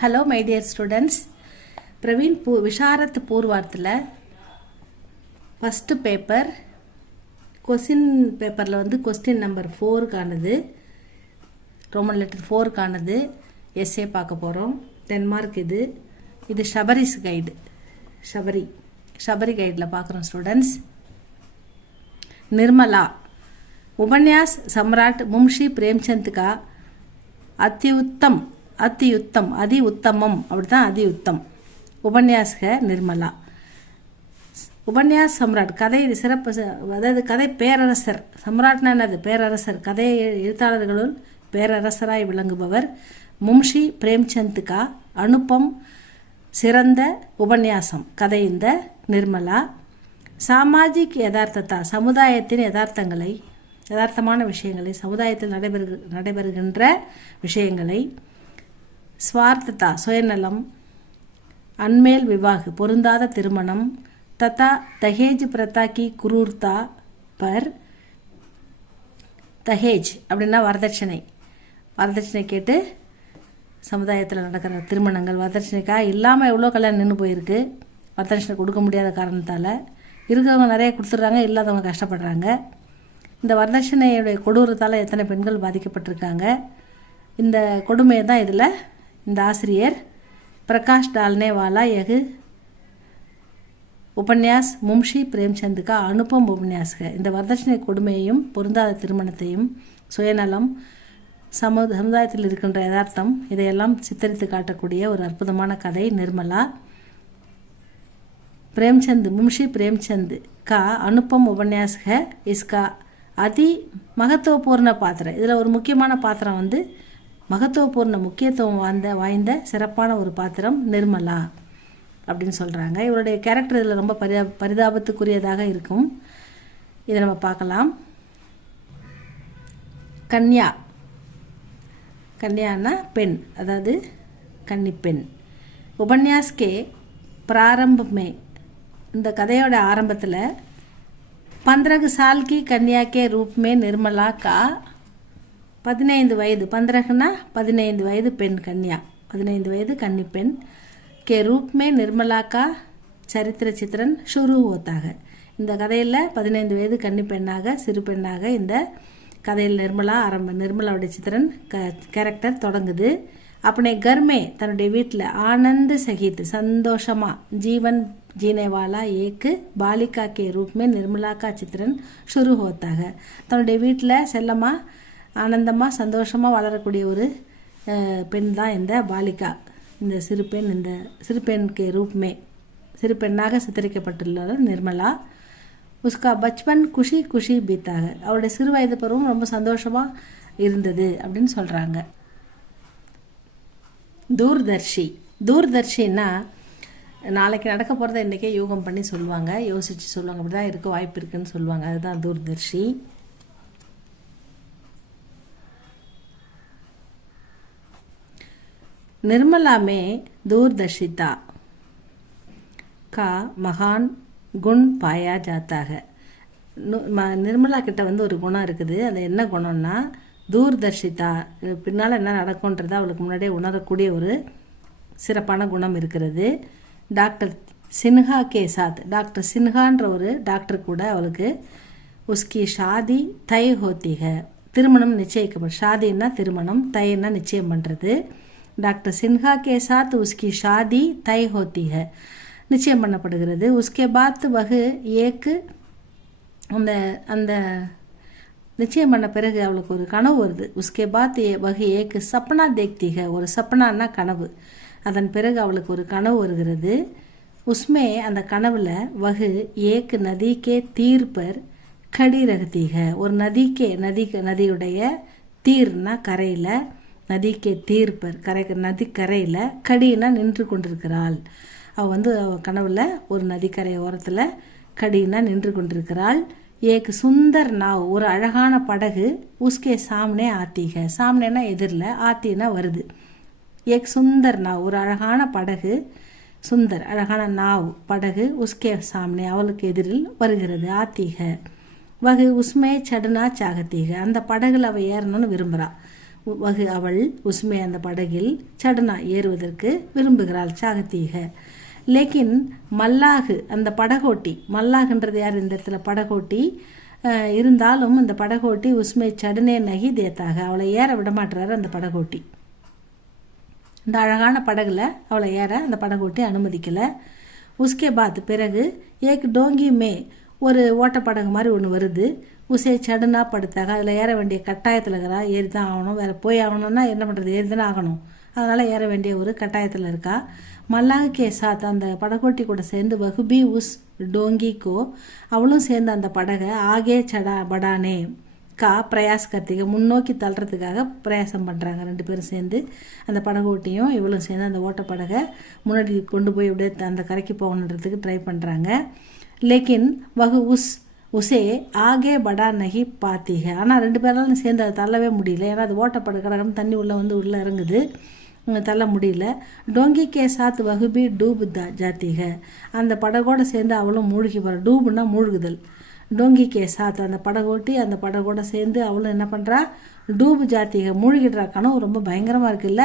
Hello my dear students, Praveen Visharad பூர்வார்த்தில் first paper question பேப்பரில் வந்து question number 4 Roman letter 4 essay பார்க்க போகிறோம். 10 மார்க் இது ஷபரிஸ் கைடு, ஷபரி கைடில் பார்க்குறோம் ஸ்டூடெண்ட்ஸ். निर्मला उपन्यास सम्राट मुंशी प्रेमचंद का अति उत्तम अति उत्तमम अभी उत्तम उपन्यास है निर्मला. उपन्यास सम्राट कதை சிறப்பு, அதாவது கதை பேரரசர். சம்ராட்னா என்னது? பேரரசர். கதை எழுத்தாளர்களுள் பேரரசராய் விளங்குபவர் மும்ஷி பிரேம்சந்த் கா அனுப்பம் சிறந்த உபன்யாசம் கதை இந்த நிர்மலா. சாமாஜிக் யதார்த்தத்தா, சமுதாயத்தின் யதார்த்தமான விஷயங்களை, சமுதாயத்தில் நடைபெறுகின்ற விஷயங்களை. ஸ்வார்த்ததா, சுயநலம். அன்மேல் விவாக, பொருந்தாத திருமணம். ததா தஹேஜ் பிரதா கி குரூர்த்தா பர். தஹேஜ் அப்படின்னா வரதட்சணை கேட்டு சமுதாயத்தில் நடக்கிற திருமணங்கள். வரதட்சணைக்காக இல்லாமல் எவ்வளோ கல்யாணம் நின்று போயிருக்கு, வரதட்சணை கொடுக்க முடியாத காரணத்தால். இருக்கிறவங்க நிறைய கொடுத்துட்றாங்க, இல்லாதவங்க கஷ்டப்படுறாங்க. இந்த வரதட்சணையுடைய கொடூரத்தால் எத்தனை பெண்கள் பாதிக்கப்பட்டிருக்காங்க. இந்த கொடுமையை தான் இதில் இந்த ஆசிரியர் பிரகாஷ் டால்னேவாலா எகு உபன்யாஸ் மும்ஷி பிரேம்சந்துக்கா அனுப்பம் உபன்யாஸ்க. இந்த வரதட்சணை கொடுமையையும் பொருந்தாத திருமணத்தையும், சுயநலம், சமுதாயத்தில் இருக்கின்ற யதார்த்தம், இதையெல்லாம் சித்தரித்து காட்டக்கூடிய ஒரு அற்புதமான கதை நிர்மலா. प्रेमचंद मुंशी प्रेमचंद का अनुपम उपन्यास है. इसका अति महत्वपूर्ण पात्र, இதில் ஒரு முக்கியமான பாத்திரம் வந்து மகத்துவபூர்ண முக்கியத்துவம் வாய்ந்த சிறப்பான ஒரு பாத்திரம் நிர்மலா அப்படின்னு சொல்கிறாங்க. இவருடைய கேரக்டர் இதில் ரொம்ப பரிதாபத்துக்குரியதாக இருக்கும். இதை நம்ம பார்க்கலாம். கன்யான்னா பெண், அதாவது கன்னி பெண். உபன்யாஸ் கே பிராரம்பமே, இந்த கதையோட ஆரம்பத்தில் 15 साल की कन्या के रूप में निर्मला का 15 வயது, 15 வயது பெண் கன்யா, 15 வயது கன்னி பெண் के रूप में निर्मला का சரித்திர சித்திரன் शुरू होता है. இந்த கதையில் 15 வயது கன்னி பெண்ணாக, சிறு பெண்ணாக இந்த கதையில் நிர்மலாவுடைய சித்திரன் கேரக்டர் தொடங்குது. अपने घर में தன்னுடைய வீட்டில் ஆனந்த் சகித் சந்தோஷமா जीवन जीने वाला एक बालिका के रूप में निर्मला का चित्रण शुरू होता है. தன்னுடைய வீட்டில் செல்லமாக ஆனந்தமாக சந்தோஷமாக வளரக்கூடிய ஒரு பெண் தான் இந்த பாலிகா, இந்த சிறுபெண். இந்த சிறுபெண்கே ரூப்மே, சிறுபெண்ணாக சித்தரிக்கப்பட்டுள்ள நிர்மலா. உஸ்கா பச்பன் குஷி குஷி பீத்தாக, அவருடைய சிறு வயது பருவம் ரொம்ப சந்தோஷமாக இருந்தது அப்படின்னு சொல்கிறாங்க. தூர்தர்ஷின்னா நாளைக்கு நடக்க போகிறத இன்றைக்கே யூகம் பண்ணி சொல்லுவாங்க, யோசித்து சொல்லுவாங்க, அப்படி தான் இருக்க வாய்ப்பு இருக்குன்னு சொல்லுவாங்க. அதுதான் தூர்தர்ஷி. निर्मला में दूरदर्शिता का महान गुण पाया जाता है. நிர்மலா கிட்ட வந்து ஒரு குணம் இருக்குது. அது என்ன குணம்னா தூர்தர்ஷிதா, பின்னால் என்ன நடக்கும்ன்றதை அவளுக்கு முன்னாடியே உணரக்கூடிய ஒரு சிறப்பான குணம் இருக்கிறது. டாக்டர் சின்ஹா கே சாத், டாக்டர் சின்ஹான்ற ஒரு டாக்டர் கூட அவளுக்கு உஸ்கி ஷாதி தை ஹோத்திக, திருமணம் நிச்சயிக்கப்படும். ஷாதின்னா திருமணம், தைன்னா நிச்சயம் பண்ணுறது. டாக்டர் சின்ஹா கே சாத் உஸ்கி ஷாதி தை ஹோத்திக, நிச்சயம் பண்ணப்படுகிறது. உஸ்கே பாத் வகு ஏக்கு, அந்த நிச்சயம் பண்ண பிறகு அவளுக்கு ஒரு கனவு வருது. உஸ்கே பாத் வகு ஏக்கு சப்னா தேக்திக, ஒரு சப்னான்னா கனவு. அதன் பிறகு அவளுக்கு ஒரு கனவு வருகிறது. உஸ்மே, அந்த கனவுல வகு ஏக்கு நதிக்கே தீர் பர் கடி ரகத்தீக, ஒரு நதியுடைய தீர்னா கரையில், நதிக்கே தீர் பர் நதிக்கரையில், கடினா நின்று கொண்டிருக்கிறாள். அவள் வந்து கனவுல ஒரு நதிக்கரை ஓரத்தில் கடினா நின்று கொண்டிருக்கிறாள். ஏக்கு சுந்தர் நாவ், ஒரு அழகான படகு, உஸ்கே சாம்னே ஆத்தீக, சாம்னேனா எதிரில், ஆத்தினா வருது. ஏக் சுந்தர் நாவ், ஒரு அழகான படகு, சுந்தர் அழகான நாவ் படகு, உஸ்கே சாம்னே அவளுக்கு எதிரில் வருகிறது. ஆத்தீக வகு உஸ்மே சடுனா சாகத்தீக, அந்த படகுல அவள் ஏறணும்னு விரும்புகிறா. வகு அவள் உஸ்மே அந்த படகில் சடனா ஏறுவதற்கு விரும்புகிறாள் சாகத்தீக. லேக்கின் மல்லாகு அந்த படகோட்டி, மல்லாகுன்றது யார் இந்த இடத்துல படகோட்டி, இருந்தாலும் அந்த படகோட்டி உஸ்மை சடனே நகி தேத்தாக அவளை ஏற விடமாட்டுறாரு அந்த படகோட்டி. இந்த அழகான படகுல அவளை ஏற அந்த படகோட்டி அனுமதிக்கலை. உஸ்கே பாத் பிறகு ஏக் டோங்கி மே ஒரு ஓட்டப்படகு மாதிரி ஒன்று வருது. உசை சடனா படுத்தாக அதில் ஏற வேண்டிய கட்டாயத்தில் இருக்கிறா, ஏறி தான் ஆகணும், வேறு போய் ஆகணும்னா என்ன பண்ணுறது, ஏறி தானே ஆகணும், அதனால் ஏற வேண்டிய ஒரு கட்டாயத்தில் இருக்கா. மல்லாக கே சாத் அந்த படகோட்டி கூட சேர்ந்து வகுபி உஸ் டோங்கிக்கோ அவளும் சேர்ந்து அந்த படகை ஆகே சடா படானே கா பிரயாஸ் கத்திக முன்னோக்கி தள்ளுறதுக்காக பிரயாசம் பண்ணுறாங்க. 2 பேரும் சேர்ந்து அந்த படகோட்டியும் இவளும் சேர்ந்து அந்த ஓட்டப்படகை முன்னாடி கொண்டு போய் அப்படியே அந்த கரைக்கு போகணுன்றதுக்கு ட்ரை பண்ணுறாங்க. லேக்கின் வகு உசே ஆகே படா நகி பாத்தீக. ஆனால் 2 பேராலும் சேர்ந்து அதை தள்ளவே முடியல. ஏன்னா அது ஓட்டப்படகு தண்ணி உள்ளே இறங்குது, தள்ள முடியல. டோங்கி கே சாத் வகுபி டூபு ஜாத்திக அந்த படகோடு சேர்ந்து அவளும் மூழ்கி போகிற. டூபுன்னா மூழ்குதல். டோங்கி கே சாத் அந்த படகோட்டி அந்த படகோட சேர்ந்து அவளும் என்ன பண்ணுறா, டூபு ஜாத்திக மூழ்கிடுறா. கனவு ரொம்ப பயங்கரமாக இருக்குல்ல,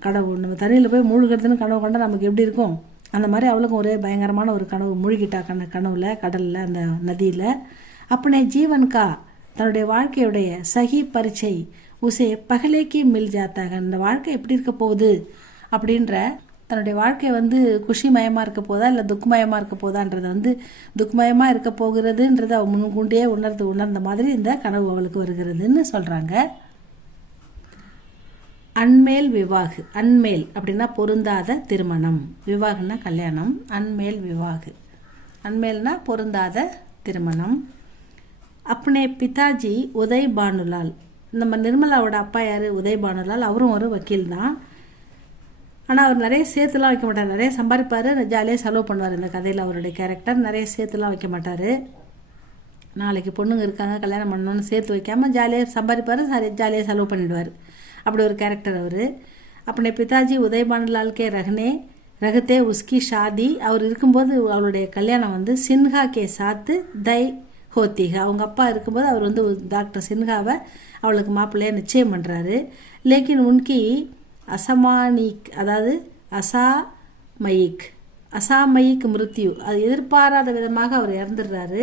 கடவுள் நம்ம தண்ணியில் போய் மூழ்கிறதுன்னு கனவு கண்டா நமக்கு எப்படி இருக்கும், அந்த மாதிரி அவளுக்கும் ஒரே பயங்கரமான ஒரு கனவு, மூழ்கிட்டா கனவுல கடலில் அந்த நதியில். அப்பனே ஜீவன்கா தன்னுடைய வாழ்க்கையுடைய சகி பரிச்சை உசே பகலேக்கி மில் ஜாத்தாக அந்த வாழ்க்கை எப்படி இருக்க போகுது அப்படின்ற தன்னுடைய வாழ்க்கை குஷிமயமாக இருக்க போதா இல்லை துக்கமயமாக இருக்க போதான்றது துக்கமயமாக இருக்க போகிறதுன்றது அவள் முன்கூண்டியே உணர்ந்த மாதிரி இந்த கனவு அவளுக்கு வருகிறதுன்னு சொல்கிறாங்க. அன்மேல் விவாகு, அன்மேல் அப்படின்னா பொருந்தாத திருமணம், விவாகுன்னா கல்யாணம், அன்மேல் விவாகு, அன்மேல்னா பொருந்தாத திருமணம். அப்னே பிதாஜி உதய் பானுலால் நம்ம நிர்மலாவோட அப்பா யார், உதய் பானுலால், அவரும் ஒரு வக்கீல் தான். ஆனால் அவர் நிறைய சேர்த்துலாம் வைக்க மாட்டார், நிறைய சம்பாதிப்பார், ஜாலியாக செலவு பண்ணுவார். இந்த கதையில் அவருடைய கேரக்டர் நிறைய சேர்த்துலாம் வைக்க மாட்டார். நாளைக்கு பொண்ணுங்க இருக்காங்க கல்யாணம் பண்ணணும்னு சேர்த்து வைக்காமல் ஜாலியாக சம்பாதிப்பார், ஜாலியாக செலவு பண்ணிவிடுவார். அப்படி ஒரு கேரக்டர் அவர். अपने पिताजी उदय बानलाल के रहते उसकी शादी அவர் இருக்கும்போது அவளுடைய கல்யாணம் சின்ஹா கே சாத்து தை ஹோத்திகா. அவங்க அப்பா இருக்கும்போது அவர் டாக்டர் சின்ஹாவை அவளுக்கு மாப்பிள்ளையை நிச்சயம் பண்ணுறாரு. லேக்கின் உன்கி அசமானிக் அதாவது அசாமயிக் மிருத்யு, அது எதிர்பாராத விதமாக அவர் இறந்துடுறாரு.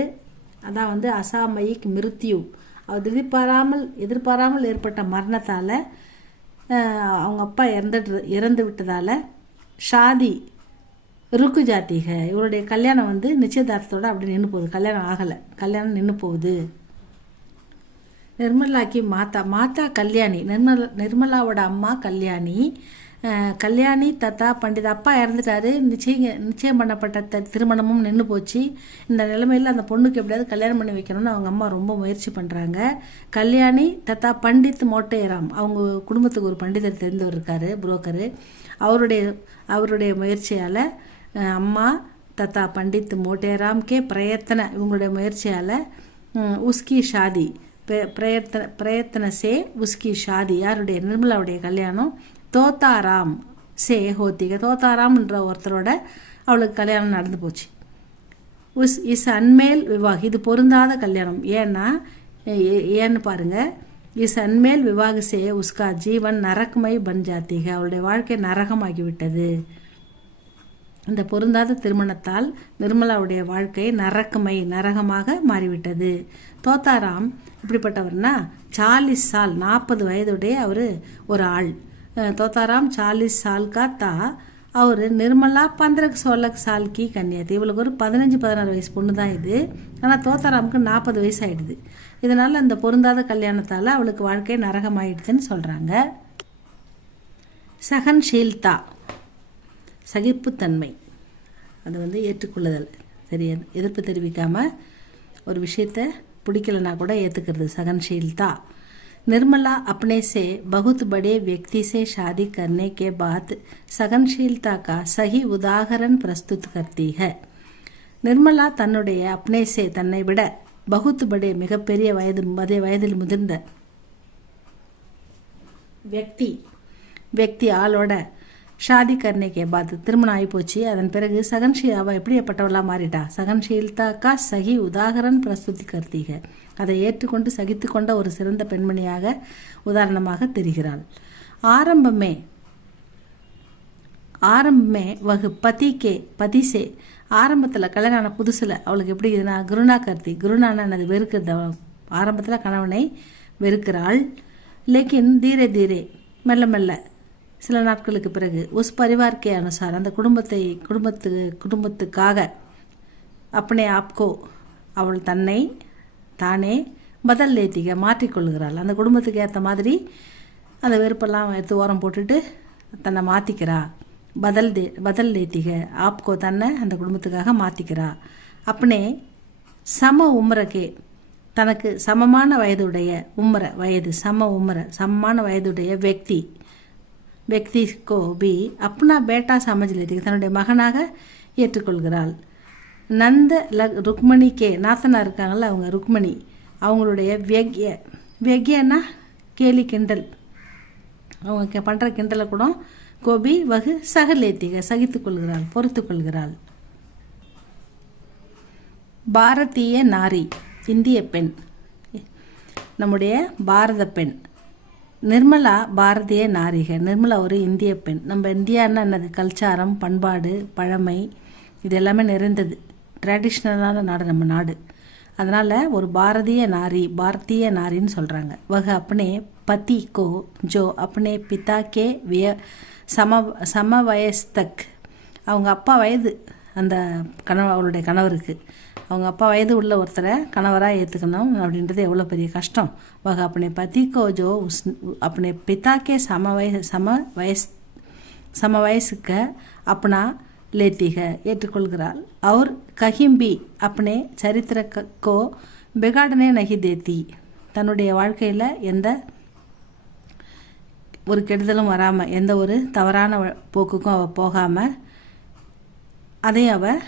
அதான் அசாமயிக் மிருத்யு, அவர் எதிர்பாராமல் ஏற்பட்ட மரணத்தால் அவங்க அப்பா இறந்து விட்டதால் ஷாதி ருக்கு ஜாத்திக, இவருடைய கல்யாணம் நிச்சயதார்த்தத்தோடு அப்படி நின்று போகுது, கல்யாணம் ஆகலை, கல்யாணம் நின்று போகுது. நிர்மலாக்கு மாதா கல்யாணி, நிர்மலாவோட அம்மா கல்யாணி தத்தா பண்டித, அப்பா இறந்துட்டாரு, நிச்சயம் பண்ணப்பட்ட திருமணமும் நின்று போச்சு. இந்த நிலைமையில் அந்த பொண்ணுக்கு எப்படியாவது கல்யாணம் பண்ணி வைக்கணும்னு அவங்க அம்மா ரொம்ப முயற்சி பண்ணுறாங்க. கல்யாணி தத்தா பண்டித் மோட்டேராம், அவங்க குடும்பத்துக்கு ஒரு பண்டிதர் தெரிந்தவர் இருக்கார், புரோக்கரு, அவருடைய முயற்சியால் அம்மா தத்தா பண்டித் மோட்டேராம் கே பிரயத்தன, இவங்களுடைய முயற்சியால் உஸ்கி ஷாதி பிரயத்தன சே உஸ்கி ஷாதி, யாருடைய நிர்மலாவுடைய கல்யாணம் தோத்தாராம் சே ஹோத்திக, தோத்தாராம்ன்ற ஒருத்தரோட அவளுக்கு கல்யாணம் நடந்து போச்சு. இஸ் அன்மேல் விவாக, இது பொருந்தாத கல்யாணம். ஏன்னு பாருங்க, இஸ் அன்மேல் விவாக சே உஸ்கா ஜீவன் நரகமை பன் ஜாத்திக, அவளுடைய வாழ்க்கை நரகமாகிவிட்டது. இந்த பொருந்தாத திருமணத்தால் நிர்மலாவுடைய வாழ்க்கை நரகமாக மாறிவிட்டது. தோத்தாராம் இப்படிப்பட்டவர்னா 40 சால் 40 வயதுடைய அவர் ஒரு ஆள். தோத்தாராம் 40 साल का था और निर्मला 15-16 साल की कन्या थी. இவளுக்கு ஒரு 15-16 வயசு பொண்ணு தான் இது. ஆனால் தோத்தாராமுக்கு 40 வயசு ஆயிடுது. இதனால் அந்த பொருந்தாத கல்யாணத்தால் அவளுக்கு வாழ்க்கை நரகமாயிடுதுன்னு சொல்கிறாங்க. சகன்ஷீல்தா, சகிப்புத்தன்மை, அது ஏற்றுக்கொள்ளுதல், சரி, எதிர்ப்பு தெரிவிக்காமல் ஒரு விஷயத்தை பிடிக்கலனா கூட ஏற்றுக்கிறது, சகன்ஷீல்தா. निर्मला अपने से बहुत बड़े व्यक्ति से शादी करने के बाद सहनशीलता का सही उदाहरण प्रस्तुत करती है. निर्मला தன்னுடைய अपने से தன்னை விட बहुत बड़े மிகப்பெரிய வயதில் முதிர்ந்த व्यक्ति ஆளோட ஷாதி கர்னேக்கே பாத் திருமணம் ஆகிப்போச்சு. அதன் பிறகு சகன்ஷீல் அவள் எப்படிப்பட்டவளாக மாறிட்டா. சகன்ஷீல்தாக்கா சகி உதாகரன் பிரஸ்துதி கர்த்தீக, அதை ஏற்றுக்கொண்டு சகித்து கொண்ட ஒரு சிறந்த பெண்மணியாக உதாரணமாக தெரிகிறாள். ஆரம்பமே வகு பதிசே ஆரம்பத்தில் கல்யாணம் ஆன புதுசில் அவளுக்கு எப்படி இதுனா குருணா கர்த்தி, குருணான அது வெறுக்கிறது. ஆரம்பத்தில் கணவனை வெறுக்கிறாள். லேக்கின் தீரே தீரே மெல்ல மெல்ல சில நாட்களுக்கு பிறகு உஸ் பரிவார்க்கே அனுசார் அந்த குடும்பத்துக்காக அப்பனே ஆப்கோ அவள் தானே பதில் லேத்திக மாற்றிக்கொள்கிறாள். அந்த குடும்பத்துக்கு ஏற்ற மாதிரி அந்த வெறுப்பெல்லாம் எடுத்து ஓரம் போட்டுட்டு தன்னை மாற்றிக்கிறா. பதில் லேத்திக ஆப்கோ தன்னை அந்த குடும்பத்துக்காக மாற்றிக்கிறா. அப்பனே சம உம்ரக்கே தனக்கு சமமான வயதுடைய சமமான வயதுடைய व्यक्ति को भी अपना बेटा समझ लेती है, தன்னுடைய மகனாக ஏற்றுக்கொள்கிறாள். நந்த ருக்மணிக்கே நாத்தனா இருக்காங்கள்ல அவங்க ருக்மணி, அவங்களுடைய வெக்யன்னா கேலி கிண்டல், அவங்க பண்ணுற கிண்டலை கூட கோபி வகு சகலேத்திக சகித்துக்கொள்கிறாள், பொறுத்துக்கொள்கிறாள். பாரதிய நாரி இந்திய பெண், நம்முடைய பாரத பெண் நிர்மலா பாரதிய நாரிக. நிர்மலா ஒரு இந்திய பெண். நம்ம இந்தியான்னா என்னது, கல்ச்சாரம், பண்பாடு, பழமை இது எல்லாமே நிறைந்தது, ட்ரெடிஷ்னலான நாடு நம்ம நாடு. அதனால் ஒரு பாரதிய நாரின்னு சொல்கிறாங்க. வக அப்பனே பதி கோ ஜோ அப்பனே பிதா கே சம வயஸ்தக், அவங்க அப்பா வயது அந்த அவளுடைய கணவருக்கு அவங்க அப்பா வயது உள்ள ஒருத்தரை கணவராக ஏற்றுக்கணும் அப்படின்றது எவ்வளோ பெரிய கஷ்டம். வக அப்பனே பதி கோ ஜோ அப்பனே பிதா கே சம வயசுக்க அப்பனா லேத்திக ஏற்றுக்கொள்கிறாள். அவர் கஹிம்பி அப்பனே சரித்திர கோ பிகாடனே நகி தேத்தி, தன்னுடைய வாழ்க்கையில் எந்த ஒரு கெடுதலும் வராமல், எந்த ஒரு தவறான போக்குக்கும் அவள் போகாமல், அதையும் அவள்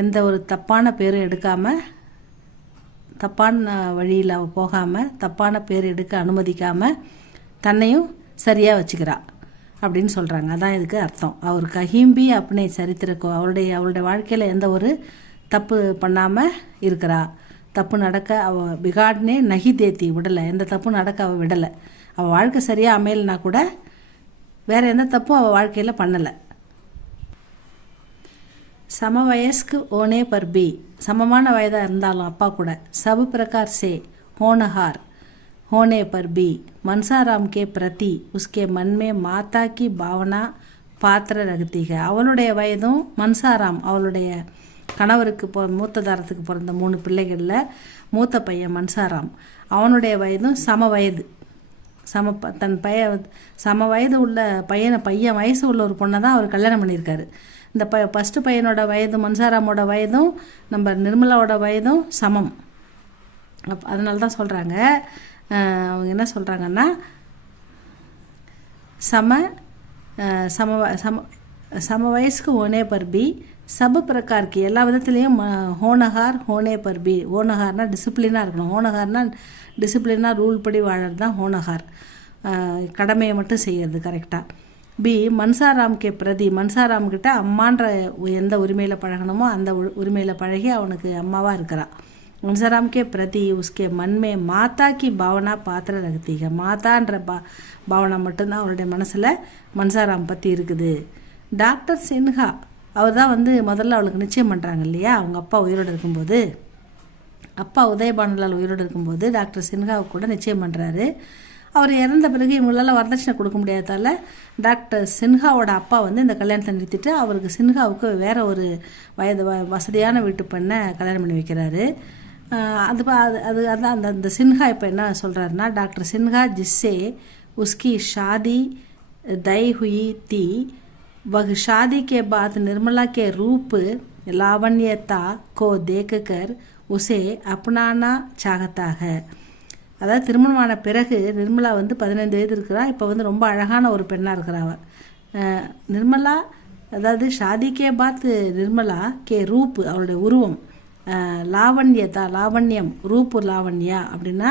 எந்த ஒரு தப்பான பேரும் எடுக்காமல், தப்பான வழியில் அவள் போகாமல், தப்பான பேர் எடுக்க அனுமதிக்காமல் தன்னையும் சரியாக வச்சுக்கிறாள் அப்படின்னு சொல்கிறாங்க. அதான் இதுக்கு அர்த்தம். அவர் கஹிம்பி அப்பனே சரித்திரக்கோ அவளுடைய வாழ்க்கையில் எந்த ஒரு தப்பு பண்ணாமல் இருக்கிறா. தப்பு நடக்க அவள் பிகாட்னே நகி தேத்தி விடலை, எந்த தப்பும் நடக்க அவள் விடலை. அவள் வாழ்க்கை சரியாக அமையலைனா கூட வேறு எந்த தப்பும் அவள் வாழ்க்கையில் பண்ணலை. சம வயஸ்க்கு ஓனே பர்பி, சமமான வயதாக இருந்தாலும் அப்பா கூட சபு பிரகார் சே ஹோனஹார் होने पर भी मनसाराम के प्रति उसके मन में माता की भावना பாத்திர ரகத்திக. அவளுடைய வயதும் மன்சாராம் அவளுடைய கணவருக்கு மூத்த தாரத்துக்கு பிறந்த 3 பிள்ளைகளில் மூத்த பையன் மன்சாராம், அவனுடைய வயதும் சம வயது உள்ள பையன் வயசு உள்ள ஒரு பொண்ணை தான் அவர் கல்யாணம் பண்ணியிருக்காரு. இந்த ஃபஸ்ட்டு பையனோட வயதும் மன்சாராமோட வயதும் நம்ம நிர்மலாவோட வயதும் சமம். அதனால தான் சொல்கிறாங்க, அவங்க என்ன சொல்கிறாங்கன்னா சம வயசுக்கு ஓனே பர்பி சப பிரகார்க்கு எல்லா விதத்துலேயும் ஹோனஹார் ஹோனே பர்பி. ஹோனஹார்னா டிசிப்ளினாக இருக்கணும். ஹோனஹார்னா டிசிப்ளினாக ரூல் படி வாழறது தான் ஹோனஹார், கடமையை மட்டும் செய்யறது கரெக்டாக. பி மன்சாராம்கே பிரதி, மன்சாராம்கிட்ட அம்மான்ற எந்த உரிமையில் பழகணுமோ அந்த உரிமையில் பழகி அவனுக்கு அம்மாவாக இருக்கிறான். मनसाराम के प्रति उसके मन में माता की भावना पात्र रखती है. மாதான்ற பாவனை மட்டும்தான் அவருடைய மனசில் மன்சாராம் பற்றி இருக்குது. டாக்டர் சின்ஹா அவர் தான் முதல்ல அவளுக்கு நிச்சயம் பண்ணுறாங்க இல்லையா, அவங்க அப்பா உயிரோடு இருக்கும்போது, அப்பா உதயபானுலால் உயிரோடு இருக்கும்போது டாக்டர் சின்ஹாவுக்கு கூட நிச்சயம் பண்ணுறாரு. அவர் இறந்த பிறகு இவங்களால வரதட்சணை கொடுக்க முடியாதால டாக்டர் சின்ஹாவோட அப்பா இந்த கல்யாணத்தை நிறுத்திட்டு அவருக்கு சின்ஹாவுக்கு வேற ஒரு வசதியான வீட்டு பெண்ணை கல்யாணம் பண்ணி வைக்கிறாரு. அதான் அந்த சின்ஹா இப்போ என்ன சொல்கிறாருன்னா, டாக்டர் சின்ஹா ஜிஸ்ஸே உஸ்கி ஷாதி தை हुई थी वह शादी के बाद निर्मला के रूप लावण्यता को देखकर उसे अपनाना चाहता है. அதாவது திருமணமான பிறகு நிர்மலா 15 வயது இருக்கிறா. இப்போ ரொம்ப அழகான ஒரு பெண்ணாக இருக்கிறாவ நிர்மலா. அதாவது ஷாதிக்கே பாத் நிர்மலா கே ரூப் அவளுடைய உருவம், லாவண்யம் ரூப்பு லாவண்யா அப்படின்னா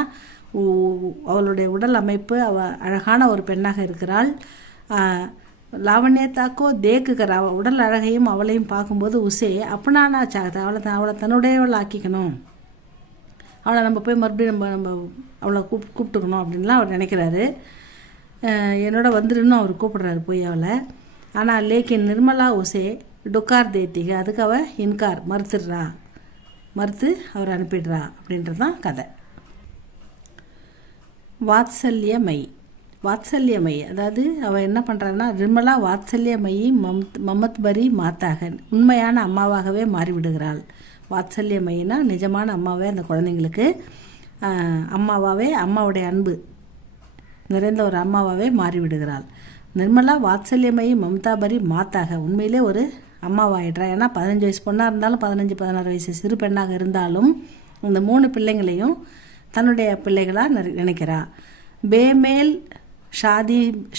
அவளுடைய உடல் அமைப்பு, அவள் அழகான ஒரு பெண்ணாக இருக்கிறாள். லாவண்யத்தா கோ தேக்குகிற உடல் அழகையும் அவளையும் பார்க்கும்போது உசே அப்பனானா சாகத்தை அவளை தன்னுடையவள் ஆக்கிக்கணும், அவளை நம்ம போய் மறுபடியும் நம்ம அவளை கூப்பிட்டுக்கணும் அப்படின்லாம் அவர் நினைக்கிறாரு. என்னோட வந்துருன்னு அவர் கூப்பிடுறாரு போய் அவளை. ஆனால் லேக்கின் நிர்மலா உசே டுக்கார் தேத்திக, அதுக்கு அவள் இன்கார் மறுத்து அவர் அனுப்பிடுறா அப்படின்றது தான் கதை. வாத்சல்யமை அதாவது அவள் என்ன பண்ணுறான்னா, நிர்மலா வாத்சல்யமயி மமத்பரி மாத்தாக, உண்மையான அம்மாவாகவே மாறிவிடுகிறாள். வாத்சல்யமைனா நிஜமான அம்மாவே அந்த குழந்தைங்களுக்கு அம்மாவாகவே, அம்மாவுடைய அன்பு நிறைந்த ஒரு அம்மாவாகவே மாறிவிடுகிறாள். நிர்மலா வாத்சல்யமயி மம்தாபரி மாத்தாக, உண்மையிலே ஒரு அம்மாவாயிடுறா. ஏன்னா 15 வயசு பொண்ணாக இருந்தாலும் 15-16 வயசு சிறு பெண்ணாக இருந்தாலும் இந்த 3 பிள்ளைங்களையும் தன்னுடைய பிள்ளைகளாக நினைக்கிறா. பேமேல்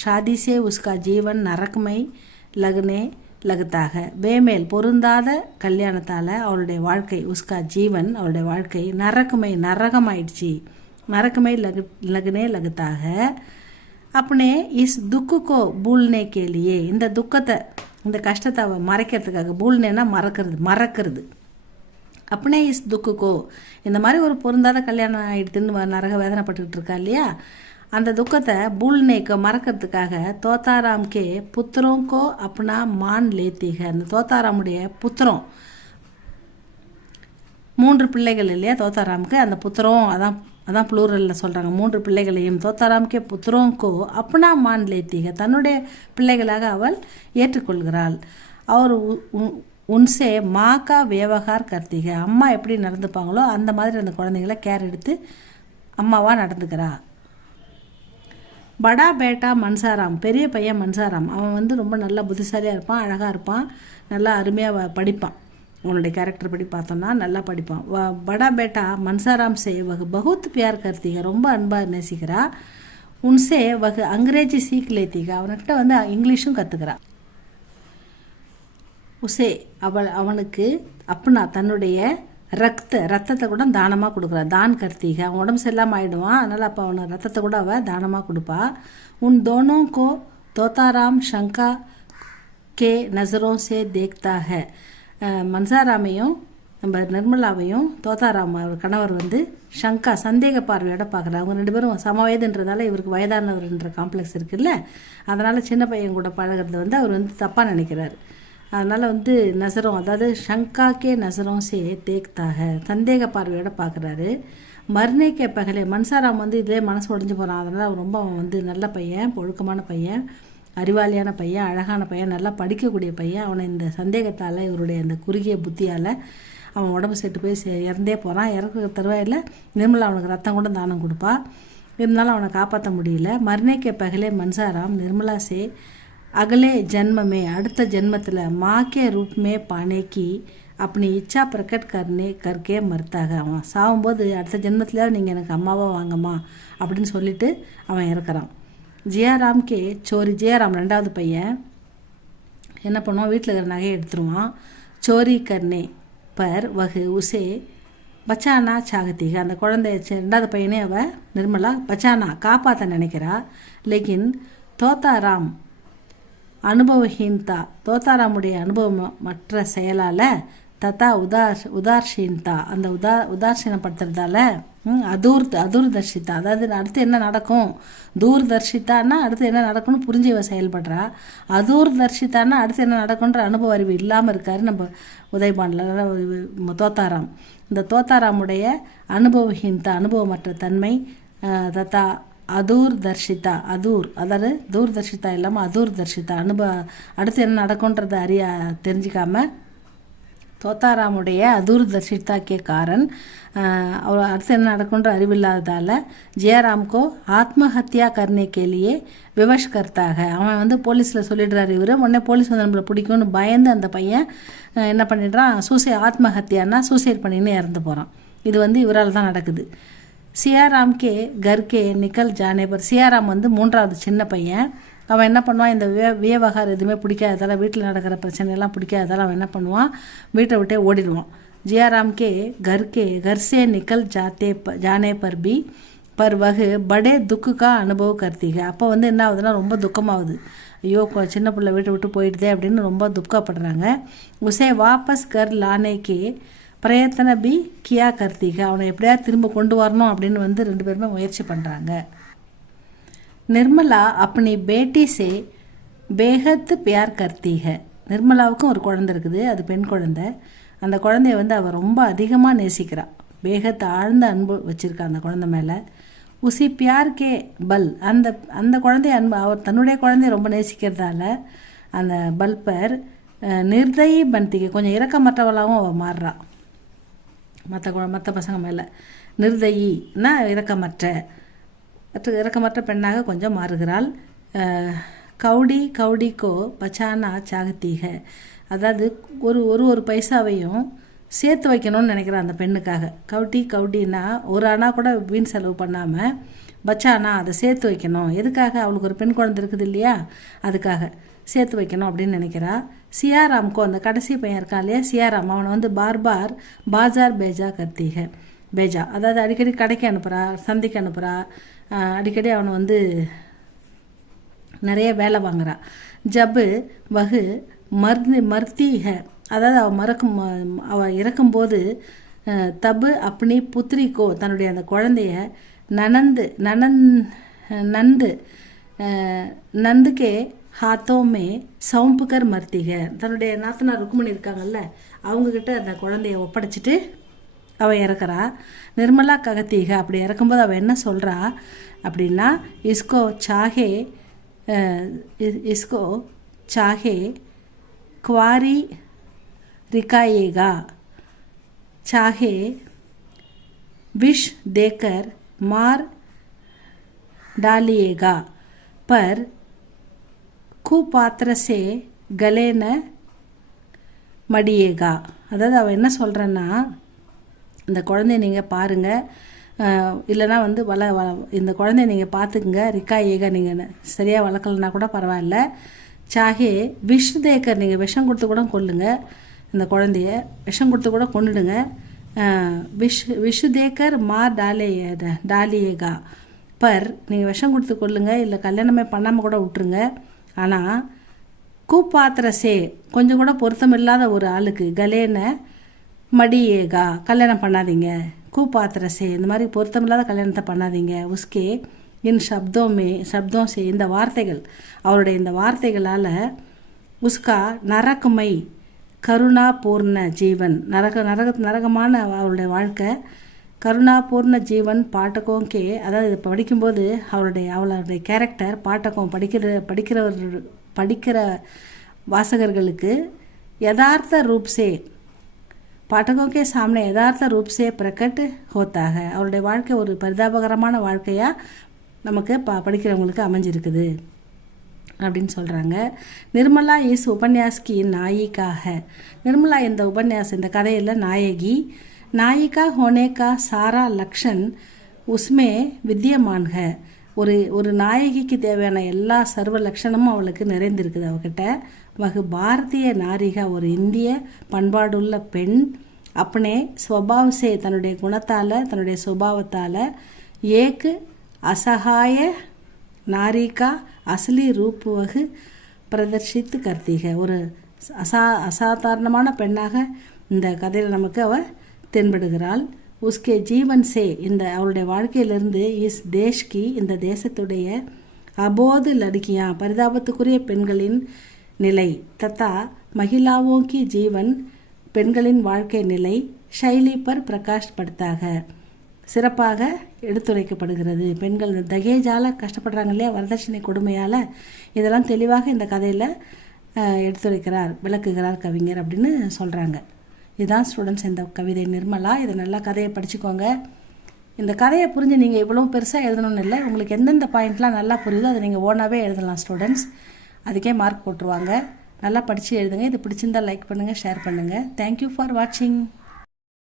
ஷாதி சே உஸ்கா ஜீவன் நரக்மை லகுத்தாக, பேமேல் பொருந்தாத கல்யாணத்தால் அவளுடைய வாழ்க்கை, உஸ்கா ஜீவன் அவளுடைய வாழ்க்கை நரகமாயிடுச்சு, நரக்கமை லகுத்தாக. अपने इस दुख को भूलने के लिए, இந்த துக்கத்தை இந்த கஷ்டத்தை அவள் மறைக்கிறதுக்காக, பூல்னேன்னா மறக்கிறது. அப்பனே இஸ் துக்குக்கோ, இந்த மாதிரி ஒரு பொருந்தாத கல்யாணம் ஆகிடுதுன்னு நரக வேதனைப்பட்டுக்கிட்டு இருக்கா இல்லையா, அந்த துக்கத்தை பூல்னேக்கோ மறக்கிறதுக்காக தோத்தாராம்கே புத்திரோங்கோ அப்பனா மான் லேத்திக, அந்த தோத்தாராமுடைய புத்திரம் 3 பிள்ளைகள் இல்லையா தோத்தாராமுக்கு, அந்த புத்திரம் அதான் ப்ளூரலில் சொல்கிறாங்க, 3 பிள்ளைகளையும் தோத்தாராம்கே புத்திரோங்கோ அப்பனா மான் லேத்திக, தன்னுடைய பிள்ளைகளாக அவள் ஏற்றுக்கொள்கிறாள். அவர் உன்சே மாக்கா வியவகார் கர்த்திக, அம்மா எப்படி நடந்துப்பாங்களோ அந்த மாதிரி அந்த குழந்தைங்கள கேர் எடுத்து அம்மாவாக நடந்துக்கிறா. படா பேட்டா மன்சாராம், பெரிய பையன் மன்சாராம், அவன் ரொம்ப நல்லா புத்திசாலியாக இருப்பான், அழகாக இருப்பான், நல்லா அருமையாக படிப்பான். அவனுடைய கேரக்டர் படி பார்த்தோம்னா நல்லா படிப்பான். படா பேட்டா மன்சாராம் சே வகு பகுத் பியார் கர்த்திக, ரொம்ப அன்பாக நேசிக்கிறா. உன்சே வகு அங்கிரேஜி சீக் லேத்திக, அவன்கிட்ட இங்கிலீஷும் கற்றுக்கிறா. உசே அவனுக்கு அப்பனா தன்னுடைய ரத்தத்தை கூட தானமாக கொடுக்குறா. தான் கர்த்திக, அவன் உடம்பு சரியில்லாமல் ஆகிடுவான், அதனால் அப்போ அவனுக்கு ரத்தத்தை கூட அவள் தானமாக கொடுப்பா. உன் தோனோं को தோத்தாராம் ஷங்கா கே நசரோं से देखता है, மன்சாராமையும் நம்ம நிர்மலாவையும் தோத்தாராம் அவர் கணவர் ஷங்கா சந்தேக பார்வையோட பார்க்குறாரு. அவங்க 2 பேரும் சமவயதுன்றதால இவருக்கு வயதானவர்ன்ற காம்ப்ளெக்ஸ் இருக்குல்ல, அதனால் சின்ன பையன் கூட பழகிறது அவர் தப்பாக நினைக்கிறார். அதனால் நசரம், அதாவது ஷங்காக்கே நசரம் சே தேக்தாக, சந்தேக பார்வையோட பார்க்குறாரு. மர்னேக்கே பகலே மன்சாராம் இதே மனசு உடஞ்சி போகிறான். அதனால் அவர் ரொம்ப நல்ல பையன், ஒழுக்கமான பையன், அறிவாளியான பையன், அழகான பையன், நல்லா படிக்கக்கூடிய பையன். அவனை இந்த சந்தேகத்தால், இவருடைய அந்த குறுகிய புத்தியால் அவன் உடம்பு செட்டு போய் இறந்தே போகிறான். இறக்குற தருவாயில் நிர்மலா அவனுக்கு ரத்தம் கூட தானம் கொடுப்பா. இருந்தாலும் அவனை காப்பாற்ற முடியல. மர்னேக்கே பகலே மன்சாராம் நிர்மலா சே அகலே ஜென்மமே, அடுத்த ஜென்மத்தில் மாக்கே ரூப்மே பானேக்கி அப்படி இச்சா பிரகட் கர்க்கே மறுத்தாக, அவன் சாகும்போது அடுத்த ஜென்மத்தில் நீங்கள் எனக்கு அம்மாவாக வாங்கம்மா அப்படின்னு சொல்லிட்டு அவன் இறக்குறான். ஜியாராம்கே சோரி, ஜியாராம் 2வது பையன் என்ன பண்ணுவான், வீட்டில் இருக்கிற நகையை எடுத்துருவான். சோரி கர்னே பர் வகு உசே பச்சானா சாகத்திக, அந்த குழந்தை 2வது பையனே அவள் நிர்மலா பச்சானா காப்பாற்ற நினைக்கிறா. லேக்கின் தோத்தாராம் அனுபவஹீன்தா, தோத்தாராமுடைய அனுபவம் மற்ற செயலால் தத்தா உதார்ஷீன்தா, அந்த உதாசீனப்படுத்துறதால அதூர்தர்ஷிதா, அதாவது அடுத்து என்ன நடக்கும், தூர்தர்ஷிதான்னா அடுத்து என்ன நடக்கும்னு புரிஞ்சு இவ செயல்படுறா. அதூர்தர்ஷிதான்னா அடுத்து என்ன நடக்கும்ன்ற அனுபவ அறிவு இல்லாமல் இருக்காரு நம்ம உதயபாண்டில் தோத்தாராம். இந்த தோத்தாராமுடைய அனுபவஹீன்தா, அனுபவமற்ற தன்மை, தத்தா அதூர்தர்ஷிதா, அதாவது தூர்தர்ஷிதா இல்லாமல் அதூர்தர்ஷிதா, அடுத்து என்ன நடக்கும்ன்றதை தெரிஞ்சிக்காம தோத்தாராமுடைய அதூர்தர்ஷிதாக்கே காரன், அவர் அடுத்து என்ன நடக்கும்ன்ற அறிவில்லாததால் ஜெயராம்கோ ஆத்மஹத்யா கர்னே கேலியே விவஷ்கர்த்தாக, அவன் போலீஸில் சொல்லிடுறாரு. இவர் உடனே போலீஸ் நம்மளை பிடிக்கும்னு பயந்து அந்த பையன் என்ன பண்ணிடுறான், ஆத்மஹத்யான்னா சூசைட் பண்ணின்னு இறந்து போகிறான். இது இவரால் தான் நடக்குது. சியாராம்கே கர்கே நிக்கல் ஜானேபர், சியாராம் 3வது சின்ன பையன். அவன் என்ன பண்ணுவான், இந்த விவகாரம் எதுவுமே பிடிக்காததால், வீட்டில் நடக்கிற பிரச்சனையெல்லாம் பிடிக்காததால் அவன் என்ன பண்ணுவான், வீட்டை விட்டே ஓடிடுவான். ஜியாராம்கே கர்சே நிக்கல் ஜானே பர் பி பர் வகு படே துக்குக்கா அனுபவ கர்த்திக, அப்போ என்ன ஆகுதுன்னா ரொம்ப துக்கமாகுது. ஐயோ சின்ன பிள்ளை வீட்டை விட்டு போயிடுதே அப்படின்னு ரொம்ப துக்கப்படுறாங்க. உசே வாபஸ் கர் லானேக்கு பிரயத்தன பி கியா கர்த்திக, அவனை எப்படியாவது திரும்ப கொண்டு வரணும் அப்படின்னு வந்து 2 பேருமே முயற்சி பண்ணுறாங்க. நிர்மலா அப்படி பேட்டி சே பேகத் பியார் கர்த்திக. நிர்மலாவுக்கும் ஒரு குழந்தை இருக்குது, அது பெண் குழந்தை. அந்த குழந்தைய வந்து அவள் ரொம்ப அதிகமாக நேசிக்கிறாள், பேகத்தை ஆழ்ந்த அன்பு வச்சுருக்கா அந்த குழந்தை மேலே. உசி பியார்கே பல், அந்த குழந்தைய அன்பு, அவர் தன்னுடைய குழந்தைய ரொம்ப நேசிக்கிறதால அந்த பல்பர் நிர்தயி பந்திக்கு கொஞ்சம் அவள் மாறுறாள் மற்ற பசங்க மேலே. நிர்தயின்னா இரக்கமற்ற பெண்ணாக கொஞ்சம் மாறுகிறாள். கவுடிக்கோ பச்சானா சாகத்தீக, அதாவது ஒரு பைசாவையும் சேர்த்து வைக்கணும்னு நினைக்கிறேன் அந்த பெண்ணுக்காக. கவுடின்னா ஒரு அணா கூட வீண் செலவு பண்ணாமல் பச்சானா அதை சேர்த்து வைக்கணும். எதுக்காக? அவளுக்கு ஒரு பெண் குழந்தை இருக்குது இல்லையா, அதுக்காக சேர்த்து வைக்கணும் அப்படின்னு நினைக்கிறா. சியாராமுக்கும் அந்த கடைசி பையன் இருக்கான் இல்லையா சியாராம், அவனை வந்து பார் பாஜார் பேஜா, அதாவது அடிக்கடி கடைக்கு அனுப்புகிறா, சந்தைக்கு அனுப்புகிறா, அடிக்கடி அவனை வந்து நிறைய வேலை வாங்குறா. ஜப்பு வகு மர்த்தீக, அதாவது அவள் இறக்கும்போது தபு அப்படி புத்திரிக்கோ தன்னுடைய அந்த குழந்தைய நந்துக்கே ஹாத்தோமே சவும்புக்கர் மர்த்திக, தன்னுடைய நாத்தனார் ருக்குமணி இருக்காங்கல்ல அவங்கக்கிட்ட அந்த குழந்தைய ஒப்படைச்சிட்டு அவள் இறக்குறா. நிர்மலா ககத்தீக, அப்படி இறக்கும்போது அவள் என்ன சொல்கிறா அப்படின்னா, இஸ்கோ சாஹே குவாரி रिकाएगा, चाहे विष देकर मार डालिएगा, पर कुपात्र से गले न மடியேகா. அதாவது அவள் என்ன சொல்கிறேன்னா, இந்த குழந்தைய நீங்கள் பாருங்கள், இல்லைனா வந்து இந்த குழந்தைய நீங்கள் பார்த்துக்குங்க, ரிக்காயேகா நீங்கள் சரியாக வளர்க்கலன்னா கூட பரவாயில்ல, சாஹே விஷ் தேக்கர், நீங்கள் விஷம் கொடுத்து கூட கொல்லுங்க, இந்த குழந்தைய விஷம் கொடுத்து கூட கொண்டுடுங்க. விஷு தேக்கர் மார் டாலியேகா, பர் நீங்கள் விஷம் கொடுத்து கொள்ளுங்க, இல்லை கல்யாணமே பண்ணாமல் கூட விட்டுருங்க. ஆனால் கூப்பாத்திரசே, கொஞ்சம் கூட பொருத்தம் இல்லாத ஒரு ஆளுக்கு கலேன மடியேகா, கல்யாணம் பண்ணாதீங்க. கூப்பாத்திரசே, இந்த மாதிரி பொருத்தம் இல்லாத கல்யாணத்தை பண்ணாதீங்க. உஸ்கே இன் சப்தம் சே, இந்த வார்த்தைகள், அவருடைய இந்த வார்த்தைகளால் உஸ்கா நரக்குமை கருணாபூர்ண ஜீவன், நரகமான அவருடைய வாழ்க்கை, கருணாபூர்ண ஜீவன் பாட்டகோங்கே, அதாவது இது படிக்கும்போது அவளுடைய கேரக்டர் பாட்டகம் படிக்கிற வாசகர்களுக்கு யதார்த்த ரூப்சே, பாட்டகோங்கே சாமனை யதார்த்த ரூப்சே பிரகட் ஹோத்தாக, அவருடைய வாழ்க்கை ஒரு பரிதாபகரமான வாழ்க்கையாக நமக்கு படிக்கிறவங்களுக்கு அமைஞ்சிருக்குது அப்படின்னு சொல்கிறாங்க. நிர்மலா இஸ் உபன்யாஸ்கி நாயிக்காக, நிர்மலா இந்த இந்த கதையில் நாயிகா ஹோனேகா சாரா லக்ஷன் உஸ்மே வித்தியமான்க, ஒரு நாயகிக்கு தேவையான எல்லா சர்வ லட்சணமும் அவளுக்கு நிறைந்திருக்குது அவகிட்ட. வகு பாரதிய நாரிகா, ஒரு இந்திய பண்பாடுள்ள பெண், அப்பனே ஸ்வபாவசே, தன்னுடைய குணத்தால் தன்னுடைய சுபாவத்தால், ஏக்கு அசகாய நாரிகா அசலி ரூப் வகு பிரதர்ஷித்து கர்த்திக, ஒரு அசாதாரணமான பெண்ணாக இந்த கதையில் நமக்கு அவள் தென்படுகிறாள். உஸ்கே ஜீவன் சே, இந்த அவளுடைய வாழ்க்கையிலிருந்து இஸ் தேஷ்கி, இந்த தேசத்துடைய அபோது லடுக்கியா, பரிதாபத்துக்குரிய பெண்களின் நிலை, தத்தா மகிழாவோங்கி ஜீவன், பெண்களின் வாழ்க்கை நிலை, ஷைலி பர் பிரகாஷ் படுத்தாக, சிறப்பாக எடுத்துரைக்கப்படுகிறது. பெண்கள் தகேஜால் கஷ்டப்படுறாங்க இல்லையா, வரதட்சணை கொடுமையால், இதெல்லாம் தெளிவாக இந்த கதையில் விளக்குகிறார் கவிஞர் அப்படின்னு சொல்கிறாங்க. இதுதான் ஸ்டூடெண்ட்ஸ் இந்த கவிதை நிர்மலா. இதை நல்லா கதையை படிச்சுக்கோங்க. இந்த கதையை புரிஞ்சு நீங்கள் இவ்வளோ பெருசாக எழுதணும்னு இல்லை, உங்களுக்கு எந்தெந்த பாயிண்ட்லாம் நல்லா புரியுதோ அதை நீங்கள் ஓனாகவே எழுதலாம் ஸ்டூடெண்ட்ஸ். அதுக்கே மார்க் போட்டுருவாங்க. நல்லா படித்து எழுதுங்க. இது பிடிச்சிருந்தால் லைக் பண்ணுங்கள், ஷேர் பண்ணுங்கள். தேங்க்யூ ஃபார் வாட்சிங்.